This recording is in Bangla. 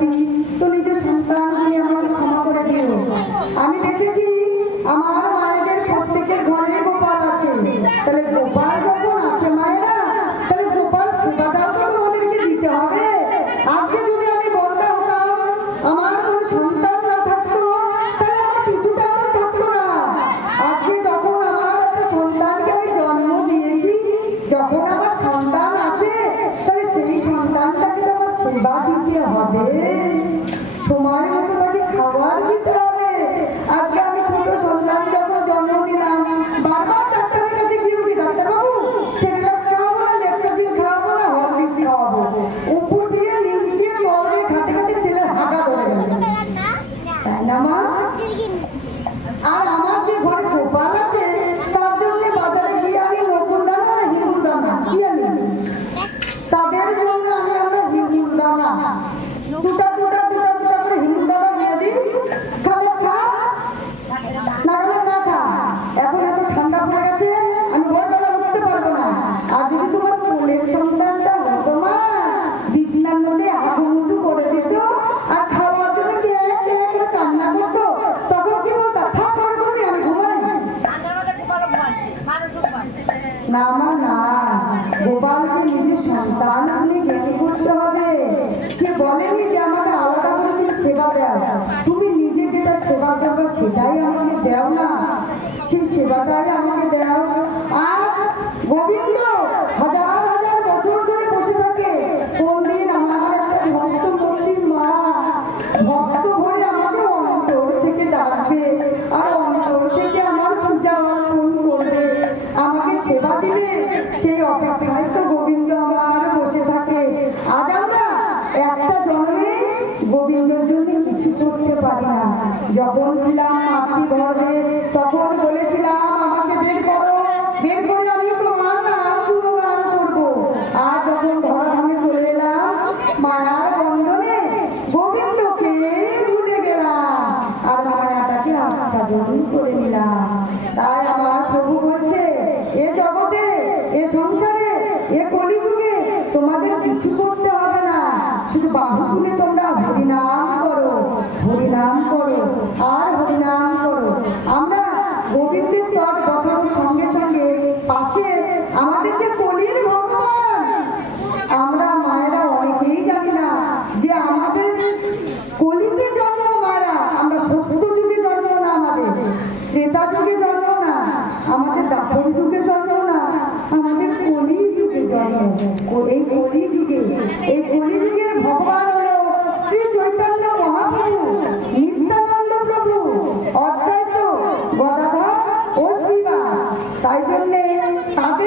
থাকি, তো নিজের সন্তানগুলি আমাকে ক্ষমা করে দিও। আমি দেখেছি আমার মায়েদের প্রত্যেকের ঘরে গোপাল আছে, তাহলে গোপাল যখন আছে মায়েরা, তাহলে গোপাল সেবাটাও তো তোমাদেরকে দিতে হবে। আজকে যদি আমি বন্ধা হতাম, আমার কোনো সন্তান না থাকতো, তাহলে আমার পিছুটা আর থাকতো না। আজকে যখন আমার একটা সন্তানকে আমি জন্ম দিয়েছি, যখন আমার সন্তান আছে, তাহলে সেই সন্তানটাকে তো আমার সেবা দিতে হবে, সময় মতো তাকে খাবার দিতে হবে। আজকে আমি ছোট সন্তান যখন জন্ম দিলাম, বারবার ডাক্তারের কাছে গিয়ে বলছি, ডাক্তারবাবু সেরেলাক খাওয়াবো না লেকটোজিন খাওয়াবো না হরলিক্স খাওয়াবো, উপর দিয়ে নিচ দিয়ে তল দিয়ে খাতে খাতে ছেলের হাগা ধরে গেল, তাই না মা? আর আমার যে ঘরে গোপাল আছে, তার জন্য বাজারে গিয়ে আমি নকুল দানা না হিন্দুল দানা কি আনি, তাদের জন্য আমি আমরা হিন্দুল দানা দুটা করে হিন্দুল দানা দিয়ে দিই, খালে খা না গেলে না খা। এখন এত ঠান্ডা পড়ে গেছে, আমি ভোরবেলা উঠতে পারবো না। আর যদি তোমার কোলের সন্তানটা হতো মা, বিছানার মধ্যে আগুন করে দিত আর খাওয়ার জন্য কে করে কান্না করতো, তখন কি বলতো, থাক আর বলি আমি ঘুমাই না। আমার না, গোপালকে নিজের সন্তান বলে জ্ঞান করতে হবে। সে বলেনি যে আমাকে আলাদা করে তুমি সেবা দাও, তুমি নিজে যেটা সেবা করবে সেটাই আমাকে দাও না, সেই সেবাটাই আমাকে দাও। আর গোবিন্দ হাজার হাজার বছর ধরে বসে থাকে, কোন দিন আমার একটা ভক্ত মুসলিম মা ভক্ত ভরে আমাকে অন্তর থেকে ডাকবে আর অন্তর থেকে আমার পূজা অর্পণ করবে, আমাকে সেবা দিবে, সেই অপেক্ষায় তো গোবিন্দ আমার বসে থাকে। আজ আমরা একটা জন্মে গোবিন্দের জন্য কিছু করতে পারি না। যখন ছিলাম মাতৃগর্ভে তখন বলেছিলাম আমাকে বের করো, বের করে আমি তোমার নাম গুণগান করবো। আর যখন ধরাধামে চলে এলাম, মায়ার বন্ধনে গোবিন্দকে ভুলে গেলাম আর মায়াটাকে আচ্ছাদন করে নিলাম। তাই আমার প্রভু বলছে, এ জগতে, এ সংসারে, এ কলিযুগে তোমাদের কিছু করতে হবে না, শুধু বাহু তুলে তোমরা হরিনাম করো, হরিনাম করো আর হরিনাম করো। আমরা গোবিন্দের তট বসানোর সঙ্গে সঙ্গে পাশে আমাদের যে কলির ভগবান, আমরা মায়েরা অনেকেই জানি না যে আমাদের কলিতে জন্ম মারা, আমরা সত্য যুগে জন্ম না, আমাদের ত্রেতা যুগে জন্ম না, আমাদের দাপর যুগে জন্ম না, আমাদের কলি যুগে জন্ম। এই কলি যুগে, এই কলি যুগের ভগবান হলো শ্রী চৈতন্য মহাপ্রভু, নিত্যানন্দ প্রভু, অদ্বৈত গদাধর ও শ্রীবাস। তাই জন্যে তাদের